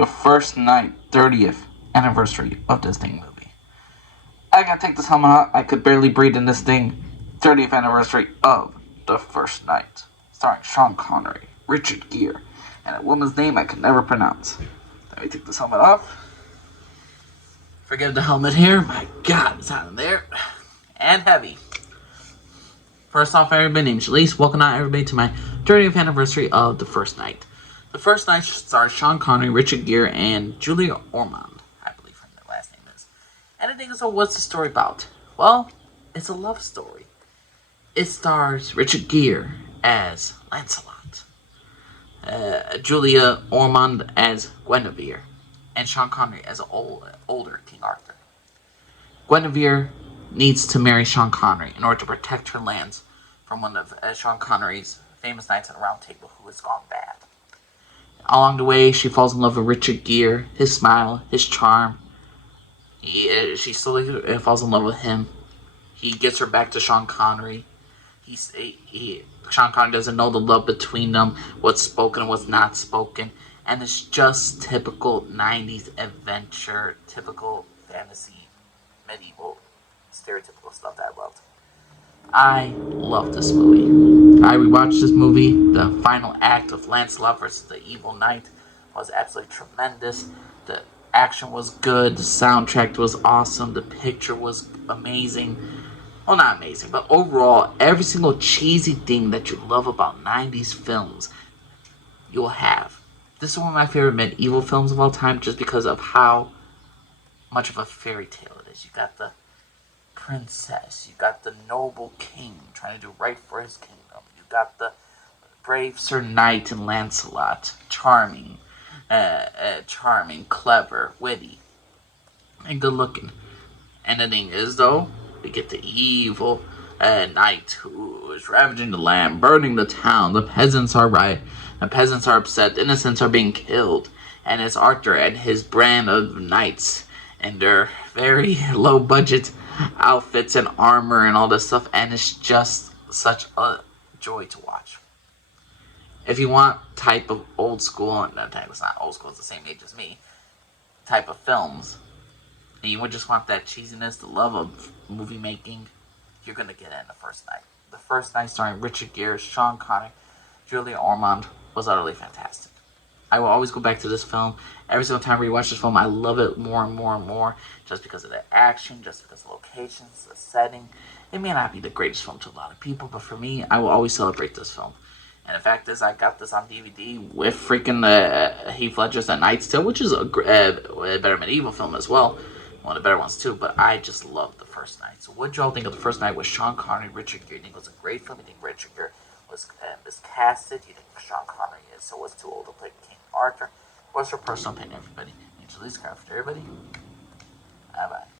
the first night, 30th anniversary of this dang movie. I gotta take this helmet out. I could barely breathe in this thing. 30th anniversary of the first night. Starring Sean Connery, Richard Gere, and a woman's name I can never pronounce. Let me take this helmet off. Forget the helmet here. My God, it's hot in there. And heavy. First off, everybody, name's Shalise. Welcome out, everybody, to my 30th anniversary of The First Night. The First Night stars Sean Connery, Richard Gere, and Julia Ormond, I believe her last name is. And I think so. What's the story about? Well, it's a love story. It stars Richard Gere as Lancelot, Julia Ormond as Guinevere, and Sean Connery as an older King Arthur. Guinevere needs to marry Sean Connery in order to protect her lands from one of Sean Connery's famous knights at the Round Table who has gone bad. Along the way, she falls in love with Richard Gere, his smile, his charm. She slowly falls in love with him. He gets her back to Sean Connery. Sean Connery doesn't know the love between them, what's spoken and what's not spoken. And it's just typical 90s adventure, typical fantasy, medieval, stereotypical stuff that I loved. I love this movie. I rewatched this movie. The final act of Lancelot versus the Evil Knight was absolutely tremendous. The action was good. The soundtrack was awesome. The picture was amazing. Well, not amazing, but overall, every single cheesy thing that you love about 90s films, you'll have. This is one of my favorite medieval films of all time just because of how much of a fairy tale it is. You got the princess, you got the noble king trying to do right for his kingdom, you got the brave Sir Knight and Lancelot, charming, clever, witty, and good looking. And the thing is, though, we get the evil knight who is ravaging the land, burning the town. The peasants are riot. The peasants are upset. The innocents are being killed. And it's Arthur and his brand of knights and their very low budget outfits and armor and all this stuff. And it's just such a joy to watch. If you want type of old school, and that type is not old school, it's the same age as me, type of films, and you would just want that cheesiness, the love of movie making, you're going to get it in The First Night. The First Night, starring Richard Gere, Sean Connery, Julia Ormond, was utterly fantastic. I will always go back to this film. Every single time I rewatch this film, I love it more and more and more, just because of the action, just because of the locations, the setting. It may not be the greatest film to a lot of people, but for me, I will always celebrate this film. And the fact is, I got this on DVD with freaking Heath Ledger's A Knight's Tale, which is a better medieval film as well. One of the better ones too, but I just love The First Night. So what y'all think of The First Night with Sean Connery, Richard Gere? You think it was a great film? You think Richard Gere was miscasted? You think Sean Connery was too old to play King Arthur? What's your personal opinion, everybody? Thanks for listening, everybody.